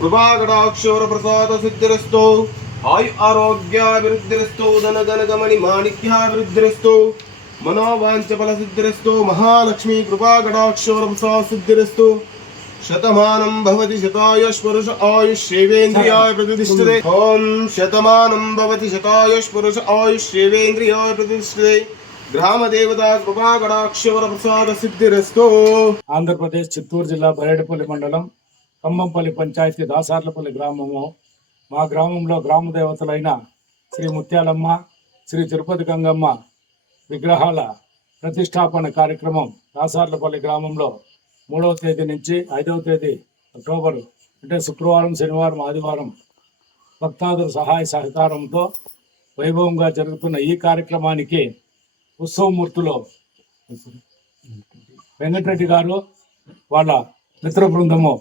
कृपाकटाक्षोर प्रसाद सिद्धिरस्तो आयु आरोग्याभिवृद्धिरस्तो धन गण गमणि माणिक्याभिवृद्धिरस्तो मनोवांच फल सिद्धिरस्तो महालक्ष्मी कृपाकटाक्षोर प्रसाद सिद्धिरस्तो शतमानं भवति शतायुष पुरुष आयुष्येवेन्द्रियाय प्रतिष्ठते ओम शतमानं भवति शतायुष पुरुष आयुष्येवेन्द्रियाय प्रतिष्ठते ग्राम देवता कृपाकटाक्षोर प्रसाद सिद्धिरस्तो। ఆంధ్రప్రదేశ్ చిత్తూరు జిల్లా బరేడుపల్లి మండలం ఖమ్మంపల్లి పంచాయతీ దాసార్లపల్లి గ్రామము. మా గ్రామంలో గ్రామ దేవతలైన శ్రీ ముత్యాలమ్మ, శ్రీ తిరుపతి గంగమ్మ విగ్రహాల ప్రతిష్టాపన కార్యక్రమం దాసార్లపల్లి గ్రామంలో 3వ తేదీ నుంచి 5వ తేదీ అక్టోబర్ అంటే శుక్రవారం, శనివారం, ఆదివారం భక్తాదుల సహాయ సహకారంతో వైభవంగా జరుగుతున్న ఈ కార్యక్రమానికి ఉత్సవమూర్తులు వెంకటరెడ్డి గారు వాళ్ళ మిత్ర బృందము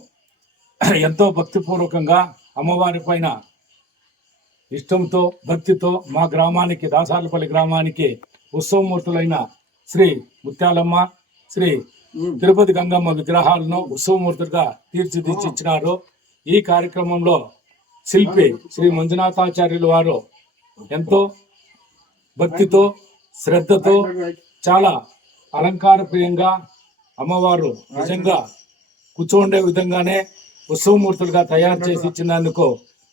ఎంతో భక్తిపూర్వకంగా అమ్మవారి పైన ఇష్టంతో భక్తితో మా గ్రామానికి దాసార్లపల్లి గ్రామానికి ఉత్సవమూర్తులైన శ్రీ ముత్యాలమ్మ, శ్రీ తిరుపతి గంగమ్మ విగ్రహాలను ఉత్సవమూర్తులుగా తీర్చిదిచ్చినారు. ఈ కార్యక్రమంలో శిల్పి శ్రీ మంజునాథాచార్యులు వారు ఎంతో భక్తితో శ్రద్ధతో చాలా అలంకార ప్రియంగా అమ్మవారు నిజంగా కూర్చోండే విధంగానే ఉత్సవమూర్తులుగా తయారు చేసి ఇచ్చినందుకు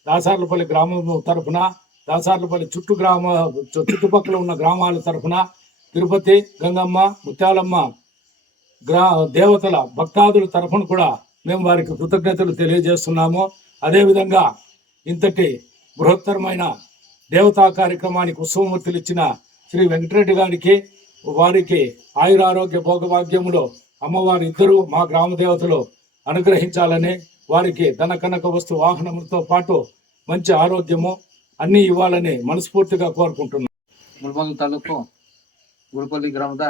దాసార్లపల్లి గ్రామం తరఫున, దాసార్లపల్లి చుట్టుపక్కల ఉన్న గ్రామాల తరఫున తిరుపతి గంగమ్మ, ముత్యాలమ్మ దేవతల భక్తాదుల తరఫున కూడా మేము వారికి కృతజ్ఞతలు తెలియజేస్తున్నాము. అదేవిధంగా ఇంతటి బృహత్తరమైన దేవతా కార్యక్రమానికి ఉత్సవమూర్తులు ఇచ్చిన శ్రీ వెంకటరెడ్డి గారికి, వారికి ఆయురారోగ్య భోగభాగ్యములు అమ్మవారి ఇద్దరు మా గ్రామ దేవతలు అనుగ్రహించాలని, వారికి ధన కనక వస్తు వాహనములతో పాటు మంచి ఆరోగ్యము అన్నీ ఇవ్వాలని మనస్ఫూర్తిగా ಕೋರ್ಕೊಂటున్నాను. ಮುಳಬಾಗಿಲು ತಾಲೂಕು ಗುಳಪಲ್ಲಿ ಗ್ರಾಮದ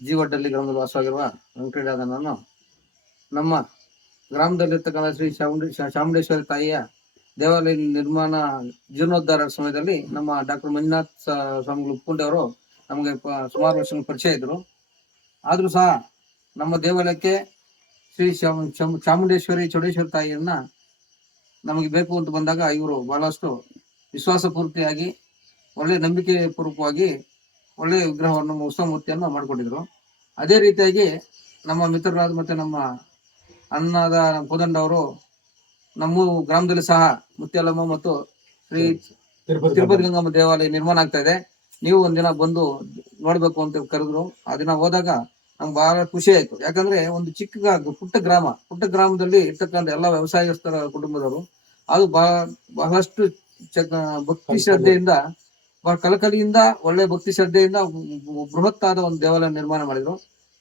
ಜೀವಡ್ಡಲ್ಲಿ ಗ್ರಾಮದಲ್ಲಿ ವಾಸವಾಗಿರುವ ವೆಂಕಟೇಶ ನಾನು ನಮ್ಮ ಗ್ರಾಮದಲ್ಲಿರ್ತಕ್ಕಂಥ ಶ್ರೀ ಚಾಮುಂಡೇಶ್ವರಿ ತಾಯಿಯ ದೇವಾಲಯ ನಿರ್ಮಾಣ ಜೀರ್ಣೋದ್ಧಾರ ಸಮಯದಲ್ಲಿ ನಮ್ಮ ಡಾಕ್ಟರ್ ಮಂಜುನಾಥ್ ಸ್ವಾಮಿಗಳು ಉಪ್ಕೊಂಡವರು ನಮಗೆ ಸುಮಾರು ವರ್ಷಗಳ ಪರಿಚಯ ಇದ್ರು. ಆದರೂ ಸಹ ನಮ್ಮ ದೇವಾಲಯಕ್ಕೆ ಶ್ರೀ ಚಾಮುಂಡೇಶ್ವರಿ ಚೌಡೇಶ್ವರಿ ತಾಯಿಯನ್ನ ನಮಗೆ ಬೇಕು ಅಂತ ಬಂದಾಗ ಇವರು ಬಹಳಷ್ಟು ವಿಶ್ವಾಸ ಪೂರ್ತಿಯಾಗಿ ಒಳ್ಳೆ ನಂಬಿಕೆ ಪೂರ್ವಕವಾಗಿ ಒಳ್ಳೆ ವಿಗ್ರಹವನ್ನು ಉತ್ಸವ ಮೂರ್ತಿಯನ್ನು ಮಾಡಿಕೊಟ್ಟಿದ್ರು. ಅದೇ ರೀತಿಯಾಗಿ ನಮ್ಮ ಮಿತ್ರರಾದ ಮತ್ತೆ ನಮ್ಮ ಅಣ್ಣದ ಕೋದಂಡ ಅವರು ನಮ್ಮ ಗ್ರಾಮದಲ್ಲಿ ಸಹ ಮುತ್ಯಾಲಮ್ಮ ಮತ್ತು ಶ್ರೀ ತಿರುಪತಿ ಗಂಗಮ್ಮ ದೇವಾಲಯ ನಿರ್ಮಾಣ ಆಗ್ತಾ ಇದೆ, ನೀವು ಒಂದಿನ ಬಂದು ನೋಡ್ಬೇಕು ಅಂತ ಕರೆದ್ರು. ಆ ದಿನ ಹೋದಾಗ ನಮ್ಗೆ ಬಹಳ ಖುಷಿ ಆಯ್ತು. ಯಾಕಂದ್ರೆ ಒಂದು ಪುಟ್ಟ ಗ್ರಾಮದಲ್ಲಿ ಇರ್ತಕ್ಕಂಥ ಎಲ್ಲ ವ್ಯವಸಾಯಸ್ಥರ ಕುಟುಂಬದವರು ಅದು ಬಹಳಷ್ಟು ಭಕ್ತಿ ಶ್ರದ್ಧೆಯಿಂದ, ಬಹಳ ಕಳಕಳಿಯಿಂದ, ಒಳ್ಳೆ ಭಕ್ತಿ ಶ್ರದ್ಧೆಯಿಂದ ಬೃಹತ್ತಾದ ಒಂದು ದೇವಾಲಯ ನಿರ್ಮಾಣ ಮಾಡಿದ್ರು.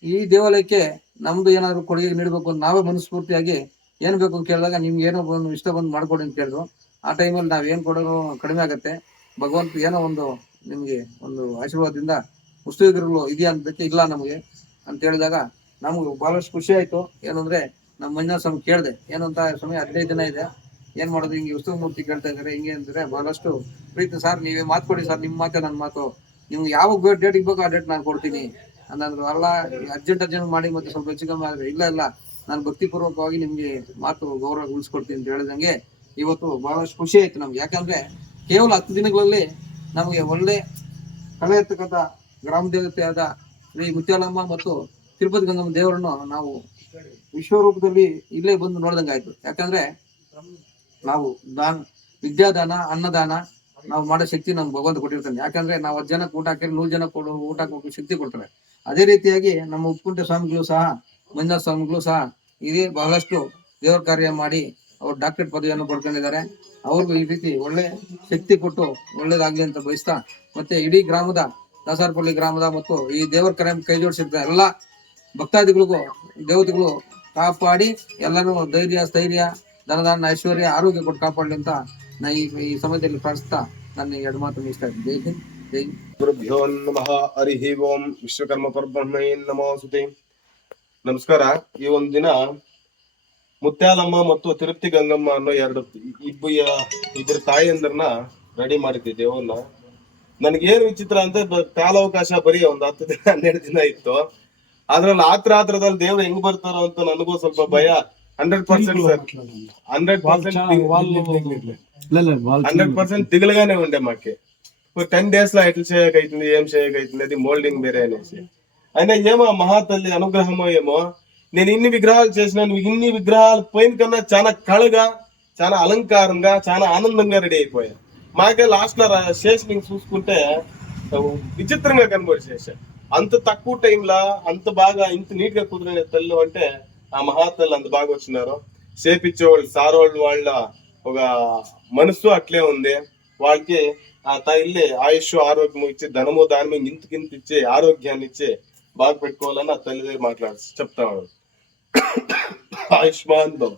ಈ ದೇವಾಲಯಕ್ಕೆ ನಮ್ದು ಏನಾದ್ರು ಕೊಡುಗೆ ನೀಡಬೇಕು ಅಂತ ನಾವೇ ಮನಸ್ಫೂರ್ತಿಯಾಗಿ ಏನ್ ಬೇಕು ಅಂತ ಕೇಳಿದಾಗ ನಿಮ್ಗೆ ಏನೋ ಒಂದು ಇಷ್ಟ ಬಂದು ಮಾಡ್ಕೊಡಿ ಅಂತ ಕೇಳಿದ್ರು. ಆ ಟೈಮಲ್ಲಿ ನಾವ್ ಏನ್ ಕೊಡೋದು ಕಡಿಮೆ ಆಗತ್ತೆ, ಭಗವಂತ ಏನೋ ಒಂದು ನಿಮ್ಗೆ ಒಂದು ಆಶೀರ್ವಾದದಿಂದ ಉತ್ಸವಗಳು ಇದೆಯಾ ಅಂತಕ್ಕೆ ಇಲ್ಲ ನಮಗೆ ಅಂತ ಹೇಳಿದಾಗ ನಮ್ಗೆ ಬಹಳಷ್ಟು ಖುಷಿ ಆಯ್ತು. ಏನಂದ್ರೆ ನಮ್ಮ ಮಂಜುನಾಥ ಸ್ವಾಮಿ ಕೇಳಿದೆ, ಏನಂತ ಸಮಯ 15 ದಿನ ಇದೆ, ಏನ್ ಮಾಡೋದು, ಹಿಂಗೆ ಉತ್ಸವ ಮೂರ್ತಿ ಕೇಳ್ತಾ ಇದಾರೆ ಹಿಂಗೆ ಅಂದ್ರೆ ಬಹಳಷ್ಟು ಪ್ರೀತಿ. ಸರ್ ನೀವೇ ಮಾತು ಕೊಡಿ ಸರ್, ನಿಮ್ಮ ಮಾತೆ ನನ್ನ ಮಾತು, ನಿಮ್ಗೆ ಯಾವಾಗ ಡೇಟಿಗೆ ಬೇಕು ಆ ಡೇಟ್ ನಾನು ಕೊಡ್ತೀನಿ ಅನ್ನಂದ್ರು. ಅಲ್ಲ ಅರ್ಜೆಂಟ್ ಮಾಡಿ ಮತ್ತೆ ಸ್ವಲ್ಪ ಹೆಚ್ಚು ಕಮ್ಮಿ ಆದ್ರೆ ಇಲ್ಲ ನಾನು ಭಕ್ತಿಪೂರ್ವಕವಾಗಿ ನಿಮ್ಗೆ ಮಾತು ಗೌರವ ಉಳಿಸ್ಕೊಡ್ತೀನಿ ಅಂತ ಹೇಳಿದಂಗೆ ಇವತ್ತು ಬಹಳಷ್ಟು ಖುಷಿ ಆಯ್ತು ನಮ್ಗೆ. ಯಾಕಂದ್ರೆ ಕೇವಲ 10 ದಿನಗಳಲ್ಲಿ ನಮಗೆ ಒಳ್ಳೆ ಕಳೆ ಇರ್ತಕ್ಕಂಥ ಗ್ರಾಮ ದೇವತೆಯಾದ ಶ್ರೀ ಮುತ್ಯಾಲಮ್ಮ ಮತ್ತು ತಿರುಪತಿ ಗಂಗಮ್ಮ ದೇವರನ್ನು ನಾವು ವಿಶ್ವರೂಪದಲ್ಲಿ ಇಲ್ಲೇ ಬಂದು ನೋಡ್ದಂಗಾಯ್ತು. ಯಾಕಂದ್ರೆ ನಾವು ವಿದ್ಯಾದಾನ, ಅನ್ನದಾನ ನಾವು ಮಾಡೋ ಶಕ್ತಿ ನಮ್ಗೆ ಭಗವಂತ ಕೊಟ್ಟಿರ್ತಾನೆ. ಯಾಕಂದ್ರೆ ನಾವು 10 ಜನಕ್ಕೆ ಊಟ ಹಾಕಿ 100 ಜನ ಊಟ ಕೊಡೋ ಶಕ್ತಿ ಕೊಡ್ತಾರೆ. ಅದೇ ರೀತಿಯಾಗಿ ನಮ್ಮ ಉಪ್ಪುಂಟ ಸ್ವಾಮಿಗಳು ಸಹ, ಮಂಜುನಾಥ ಸ್ವಾಮಿಗಳು ಸಹ ಇದೇ ಬಹಳಷ್ಟು ದೇವರ ಕಾರ್ಯ ಮಾಡಿ ಅವ್ರು ಡಾಕ್ಟರೇಟ್ ಪದವಿಯನ್ನು ಪಡ್ಕೊಂಡಿದ್ದಾರೆ. ಅವ್ರಿಗೂ ಈ ರೀತಿ ಒಳ್ಳೆ ಶಕ್ತಿ ಕೊಟ್ಟು ಒಳ್ಳೇದಾಗ್ಲಿ ಅಂತ ಬಯಸ್ತಾ, ಮತ್ತೆ ಇಡೀ ಗ್ರಾಮದ ದಾಸಾರ್ಪಳ್ಳಿ ಗ್ರಾಮದ ಮತ್ತು ಈ ದೇವರ ಕೈ ಜೋಡಿಸಿರ್ತಾರೆ ಎಲ್ಲ ಭಕ್ತಾದಿಗಳಿಗೂ ದೇವತೆಗಳು ಕಾಪಾಡಿ ಎಲ್ಲರೂ ಧೈರ್ಯ, ಸ್ಥೈರ್ಯ, ಧನದಾನ, ಐಶ್ವರ್ಯ, ಆರೋಗ್ಯ ಕೊಟ್ಟು ಕಾಪಾಡಲಿ ಅಂತ ನಾ ಈ ಸಮಯದಲ್ಲಿ ಪ್ರಾರ್ಥಿಸ್ತಾ ನನ್ನ 2 ಮಾತು ಮುಗಿಸ್ತಾ ಇದ್ದೀನಿ. ಜೈ ಹಿಂದ್, ಜೈ ಗುರುಭ್ಯೋ ನಮಃ. ಹರಿ ಓಂ. ವಿಶ್ವಕರ್ಮ ಪರಬ್ರಹ್ಮಣೇ ನಮೋಸ್ತುತೆ. ನಮಸ್ಕಾರ. ಈ ಒಂದು ದಿನ ಮುತ್ಯಾಲಮ್ಮ ಮತ್ತು ತಿರುಪತಿ ಗಂಗಮ್ಮ ಅನ್ನೋ ಇಬ್ಬರು ತಾಯಿಯಂದ್ರನ್ನ ರೆಡಿ ಮಾಡಿದ್ದೆ ದೇವನ್ನ. ನನ್ಗೇನು ವಿಚಿತ್ರ ಅಂದ್ರೆ ಕಾಲಾವಕಾಶ ಬರೀ ಒಂದ್ 10 ದಿನ 12 ದಿನ ಇತ್ತು. ಅದ್ರಲ್ಲಿ ಆತ್ರದಲ್ಲಿ ದೇವ್ರು ಹೆಂಗ್ ಬರ್ತಾರೋ ಅಂತ ನನಗೂ ಸ್ವಲ್ಪ ಭಯ. 100% 100% దిగులుగానే ఉండే మాకి. 10 days లో ఎట్లా చేయగైతుంది, ఏం చేయగైతుంది, అది మోల్డింగ్ వేరే అనేసి. అయినా ఏమో మహాతల్లి అనుగ్రహమో ఏమో, నేను ఇన్ని విగ్రహాలు చేసినాను. ఇన్ని విగ్రహాలు పోయిన కన్నా చాలా కళగా, చాలా అలంకారంగా, చాలా ఆనందంగా రెడీ అయిపోయా. మాకే లాస్ట్ లో శేషనింగ్ చూసుకుంటే విచిత్రంగా కనబడి శేష. అంత తక్కువ టైంలో అంత బాగా ఇంత నీట్ గా కుదిరిన తల్లు అంటే ఆ మహాతల్లి అంత బాగా వచ్చినారు. చేపించేవాళ్ళు సారోళ్ళు వాళ్ళ ఒక మనసు అట్లే ఉంది. వాళ్ళకి ఆ తల్లి ఆయుష్ ఆరోగ్యం ఇచ్చి ధనము దానము ఇంతకింత ఇచ్చి ఆరోగ్యాన్ని ఇచ్చి బాగా పెట్టుకోవాలని ఆ తల్లి దగ్గర చెప్తాను. ఆయుష్మాన్ భవ.